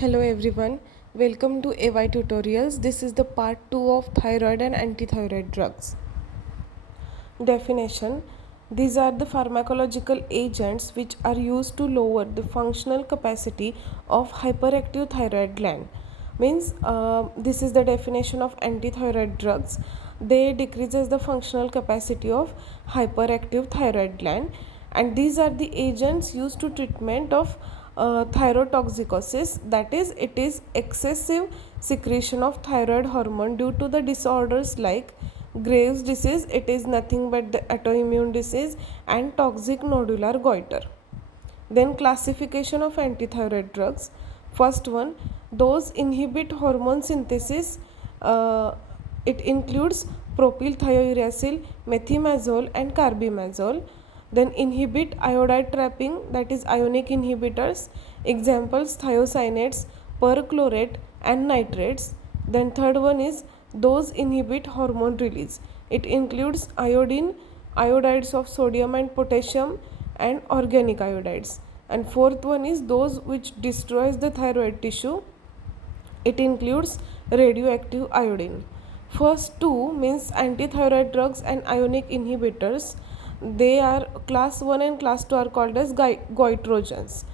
Hello everyone, welcome to AY Tutorials. This is the part 2 of thyroid and antithyroid drugs. Definition: these are the pharmacological agents which are used to lower the functional capacity of hyperactive thyroid gland. Means this is the definition of antithyroid drugs. They decreases the functional capacity of hyperactive thyroid gland, and these are the agents used to treatment of thyrotoxicosis, that is, it is excessive secretion of thyroid hormone due to the disorders like Graves' disease, it is nothing but the autoimmune disease, and toxic nodular goiter. Then classification of antithyroid drugs. First one, those inhibit hormone synthesis. It includes propylthiouracil, methimazole, and carbimazole. Then inhibit iodide trapping, that is ionic inhibitors. Examples: thiocyanate, perchlorate, and nitrates. Then third one is those inhibit hormone release. It includes iodine, iodides of sodium and potassium, and organic iodides. And fourth one is those which destroys the thyroid tissue. It includes radioactive iodine. First two means antithyroid drugs and ionic inhibitors. They are class 1 and class 2 are called as goitrogens.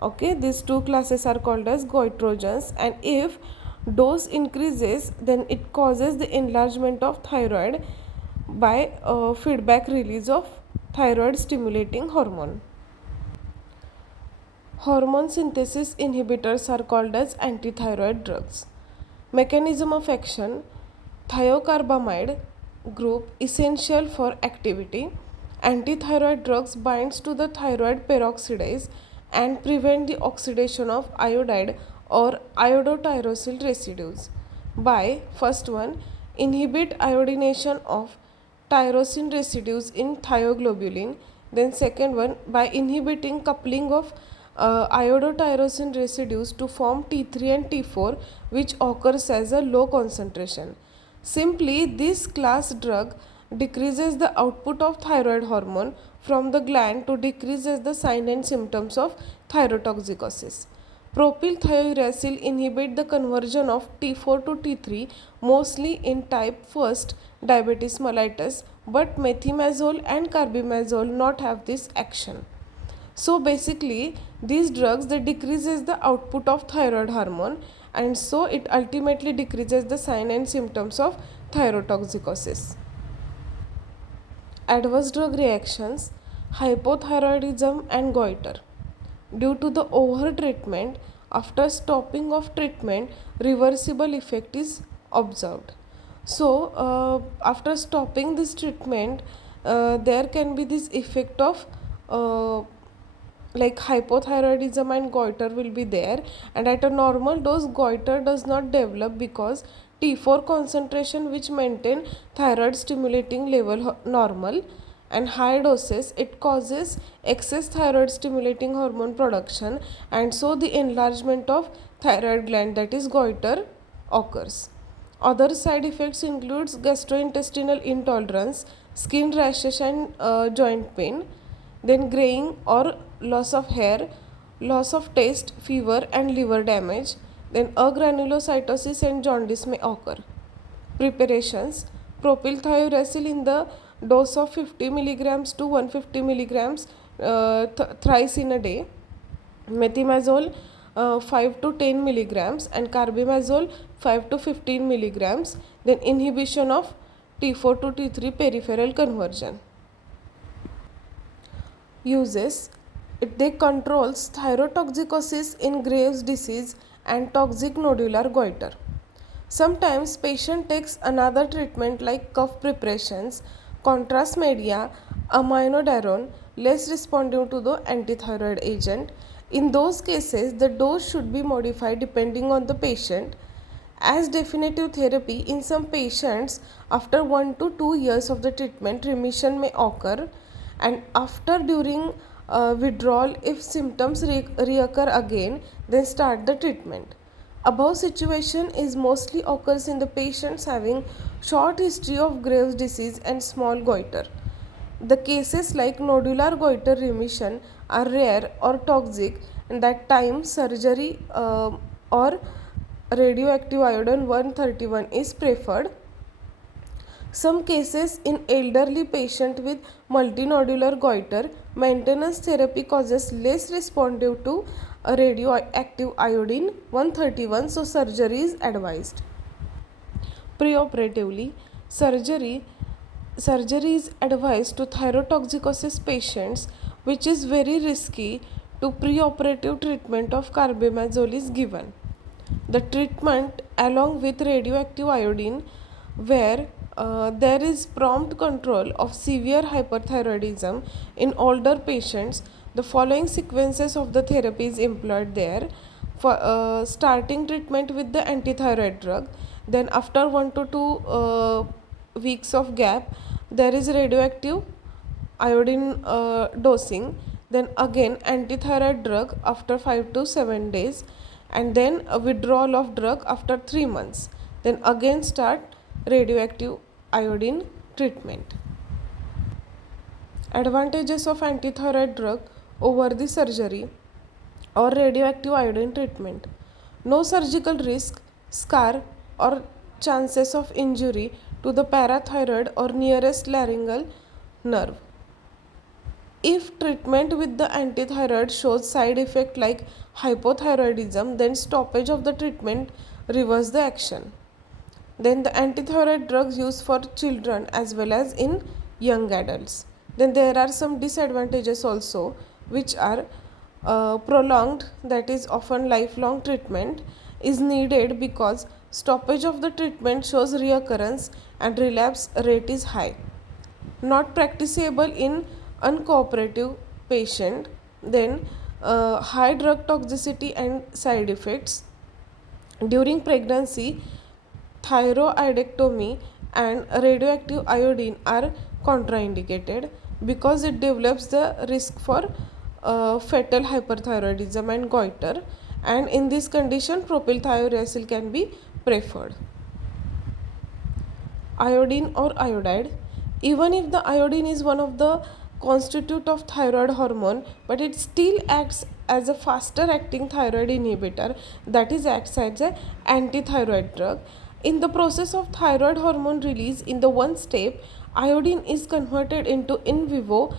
Okay, these two classes are called as goitrogens, and if dose increases, then it causes the enlargement of thyroid by feedback release of thyroid stimulating hormone. Hormone synthesis inhibitors are called as antithyroid drugs. Mechanism of action: thiocarbamide group essential for activity. Antithyroid drugs binds to the thyroid peroxidase and prevent the oxidation of iodide or iodotyrosyl residues by first one, inhibit iodination of tyrosine residues in thioglobulin. Then second one, by inhibiting coupling of iodotyrosin residues to form T3 and T4, which occurs as a low concentration. Simply, this class drug decreases the output of thyroid hormone from the gland to decreases the sign and symptoms of thyrotoxicosis. Propylthiouracil inhibit the conversion of T4 to T3 mostly in type 1st diabetes mellitus, but methimazole and carbimazole not have this action. So basically these drugs, they decreases the output of thyroid hormone, and so it ultimately decreases the sign and symptoms of thyrotoxicosis. Adverse drug reactions: hypothyroidism and goiter. Due to the over treatment, after stopping of treatment, reversible effect is observed. So after stopping this treatment, there can be this effect of like hypothyroidism and goiter will be there, and at a normal dose goiter does not develop because T4 concentration which maintain thyroid stimulating level normal, and high doses it causes excess thyroid stimulating hormone production, and so the enlargement of thyroid gland, that is goiter, occurs. Other side effects includes gastrointestinal intolerance, skin rashes, and joint pain. Then graying or loss of hair, loss of taste, fever, and liver damage. Then agranulocytosis and jaundice may occur. Preparations: propylthiouracil in the dose of 50 milligrams to 150 milligrams thrice in a day. Methimazole 5 to 10 milligrams, and carbimazole 5 to 15 milligrams. Then inhibition of T4 to T3 peripheral conversion. Uses: they controls thyrotoxicosis in Graves' disease and toxic nodular goiter. Sometimes patient takes another treatment like cough preparations, contrast media, aminodarone, less responsive to the antithyroid agent. In those cases, the dose should be modified depending on the patient. As definitive therapy, in some patients, after 1 to 2 years of the treatment, remission may occur, and after during withdrawal, if symptoms reoccur again, then start the treatment. Above situation is mostly occurs in the patients having short history of Graves' disease and small goiter. The cases like nodular goiter remission are rare or toxic, and that time surgery or radioactive iodine 131 is preferred. Some cases in elderly patient with multinodular goiter, maintenance therapy causes less responsive to a radioactive iodine 131, so surgery is advised. Preoperatively, surgery surgery is advised to thyrotoxicosis patients, which is very risky. To preoperative treatment of carbimazole is given. The treatment along with radioactive iodine, where there is prompt control of severe hyperthyroidism in older patients. The following sequences of the therapy is employed there. For starting treatment with the antithyroid drug, then after 1 to 2 weeks of gap, there is radioactive iodine dosing, then again antithyroid drug after 5 to 7 days, and then a withdrawal of drug after 3 months, then again start radioactive iodine treatment. Advantages of antithyroid drug over the surgery or radioactive iodine treatment: no surgical risk, scar, or chances of injury to the parathyroid or nearest laryngeal nerve. If treatment with the antithyroid shows side effect like hypothyroidism, then stoppage of the treatment reverse the action. Then the antithyroid drugs used for children as well as in young adults. Then there are some disadvantages also, which are prolonged, that is often lifelong treatment is needed because stoppage of the treatment shows reoccurrence and relapse rate is high. Not practicable in uncooperative patient. Then high drug toxicity and side effects. During pregnancy, thyroidectomy and radioactive iodine are contraindicated because it develops the risk for fetal hyperthyroidism and goiter, and in this condition propylthiouracil can be preferred. Iodine or iodide: even if the iodine is one of the constituent of thyroid hormone, but it still acts as a faster acting thyroid inhibitor, that is acts as an antithyroid drug. In the process of thyroid hormone release, in the one step, iodine is converted into in vivo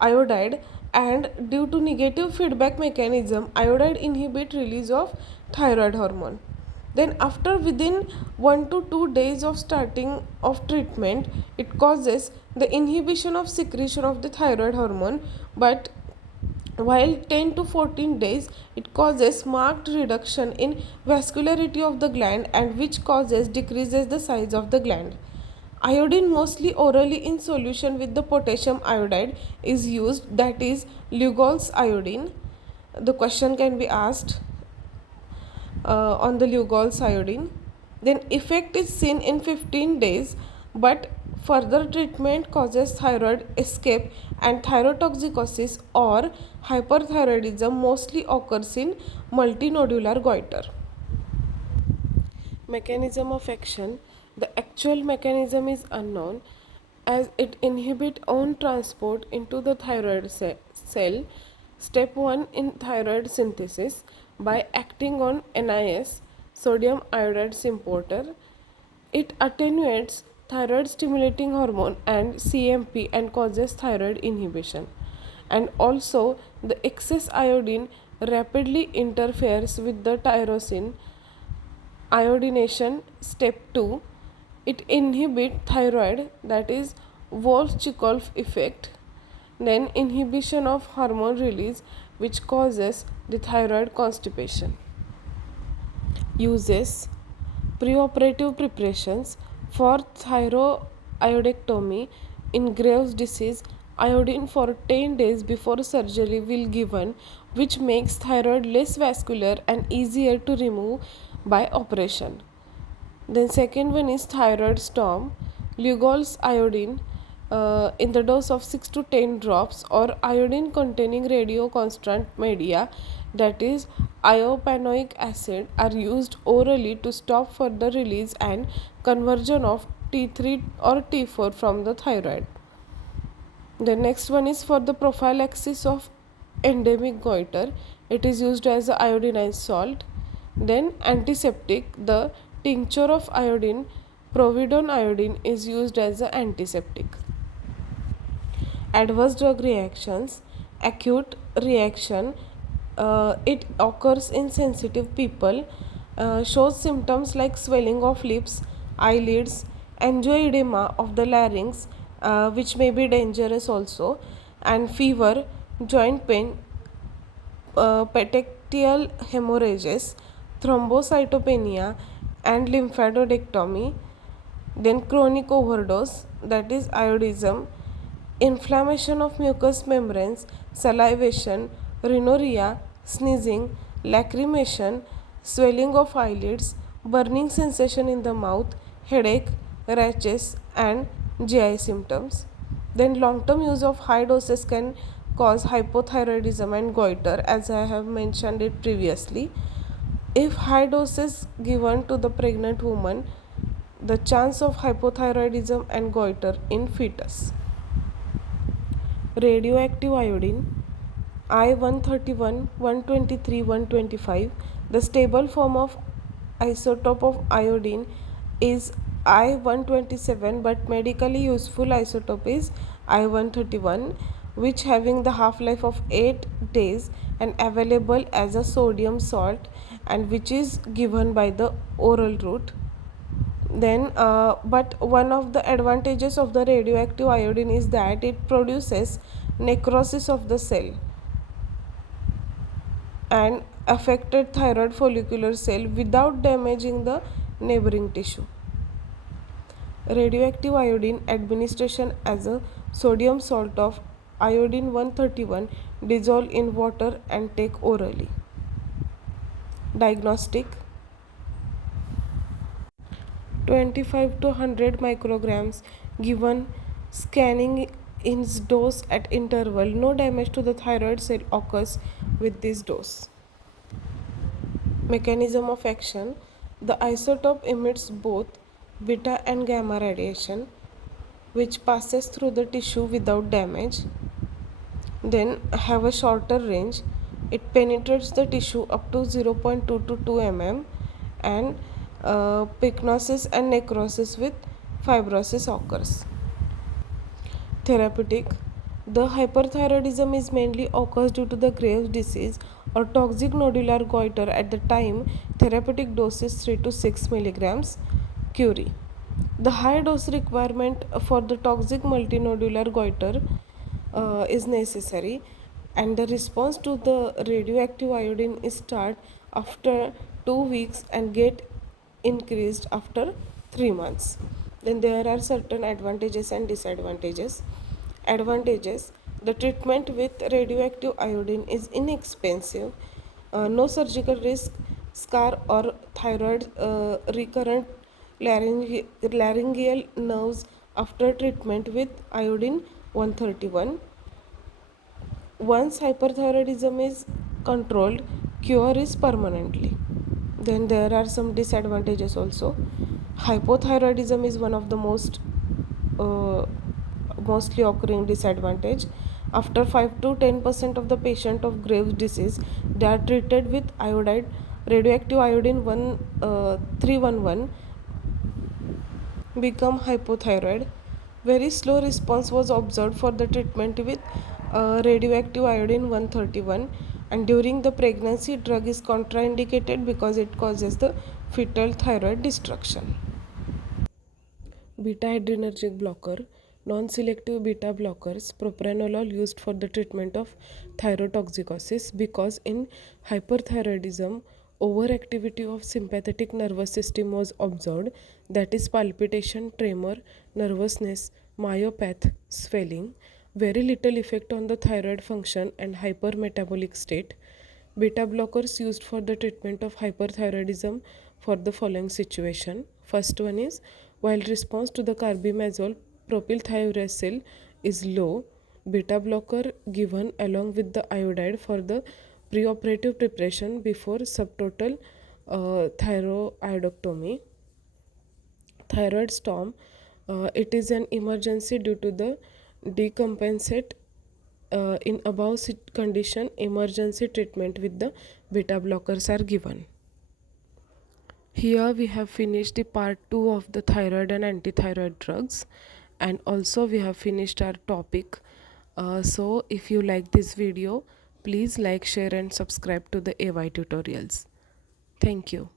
iodide, and due to negative feedback mechanism, iodide inhibit release of thyroid hormone. Then after within 1 to 2 days of starting of treatment, it causes the inhibition of secretion of the thyroid hormone, but while 10 to 14 days it causes marked reduction in vascularity of the gland, and which causes decreases the size of the gland. Iodine, mostly orally in solution with the potassium iodide, is used, that is Lugol's iodine. The question can be asked on the Lugol's iodine. Then effect is seen in 15 days, but further treatment causes thyroid escape, and thyrotoxicosis or hyperthyroidism mostly occurs in multinodular goiter. Mechanism of action: the actual mechanism is unknown, as it inhibits own transport into the thyroid cell. Step 1 in thyroid synthesis by acting on NIS, sodium iodide importer. It attenuates thyroid stimulating hormone and CMP and causes thyroid inhibition. And also the excess iodine rapidly interferes with the tyrosine iodination. Step 2, it inhibits thyroid, that is Wolff-Chaikoff effect. Then inhibition of hormone release, which causes the thyroid constipation. Uses: preoperative preparations for thyroidectomy in Graves' disease. Iodine for 10 days before surgery will given, which makes thyroid less vascular and easier to remove by operation. Then second one is thyroid storm. Lugol's iodine in the dose of 6 to 10 drops, or iodine containing radioconstant media, that is iopanoic acid, are used orally to stop further release and conversion of T3 or T4 from the thyroid. The next one is for the prophylaxis of endemic goiter. It is used as a iodinized salt. Then antiseptic, the tincture of iodine, providone iodine is used as an antiseptic. Adverse drug reactions, acute reaction, it occurs in sensitive people, shows symptoms like swelling of lips, eyelids, angioedema of the larynx, which may be dangerous also, and fever, joint pain, petechial hemorrhages, thrombocytopenia, and lymphadenectomy. Then chronic overdose, that is iodism, inflammation of mucous membranes, salivation, rhinorrhea, sneezing, lacrimation, swelling of eyelids, burning sensation in the mouth, headache, rashes, and GI symptoms. Then long-term use of high doses can cause hypothyroidism and goiter, as I have mentioned it previously. If high doses given to the pregnant woman, the chance of hypothyroidism and goiter in fetus. Radioactive iodine I-131, 123, 125. The stable form of isotope of iodine is I-127, but medically useful isotope is I-131, which having the half-life of 8 days and available as a sodium salt, and which is given by the oral route. Then but one of the advantages of the radioactive iodine is that it produces necrosis of the cell and affected thyroid follicular cell without damaging the neighboring tissue. Radioactive iodine administration as a sodium salt of iodine 131 dissolve in water and take orally. Diagnostic: 25 to 100 micrograms given, scanning in dose at interval. No damage to the thyroid cell occurs with this dose. Mechanism of action: the isotope emits both beta and gamma radiation, which passes through the tissue without damage. Then have a shorter range. It penetrates the tissue up to 0.2 to 2 mm, and pycnosis and necrosis with fibrosis occurs. Therapeutic: the hyperthyroidism is mainly occurs due to the Graves' disease or toxic nodular goiter. At the time, therapeutic dose is 3 to 6 milligrams curie. The high dose requirement for the toxic multinodular goiter is necessary, and the response to the radioactive iodine is start after 2 weeks and get increased after 3 months. Then there are certain advantages and disadvantages. Advantages: the treatment with radioactive iodine is inexpensive, no surgical risk, scar or thyroid recurrent laryngeal nerves after treatment with iodine 131. Once hyperthyroidism is controlled, cure is permanently. Then there are some disadvantages also. Hypothyroidism is one of the uh, mostly occurring disadvantage. After 5 to 10% of the patient of Graves' disease, they are treated with iodide, radioactive iodine 311, become hypothyroid. Very slow response was observed for the treatment with radioactive iodine 131, and during the pregnancy, drug is contraindicated because it causes the fetal thyroid destruction. Beta adrenergic blocker, non-selective beta blockers, propranolol used for the treatment of thyrotoxicosis, because in hyperthyroidism overactivity of sympathetic nervous system was observed, that is palpitation, tremor, nervousness, myopath, swelling, very little effect on the thyroid function and hypermetabolic state. Beta blockers used for the treatment of hyperthyroidism for the following situation. First one is, while response to the carbimazole propylthiouracil is low, beta blocker given along with the iodide for the preoperative preparation before subtotal thyroidectomy. Thyroid storm, it is an emergency due to the decompensate. In above condition, emergency treatment with the beta blockers are given. Here we have finished the part 2 of the thyroid and antithyroid drugs, and also we have finished our topic. So if you like this video, please like, share and subscribe to the AY tutorials. Thank you.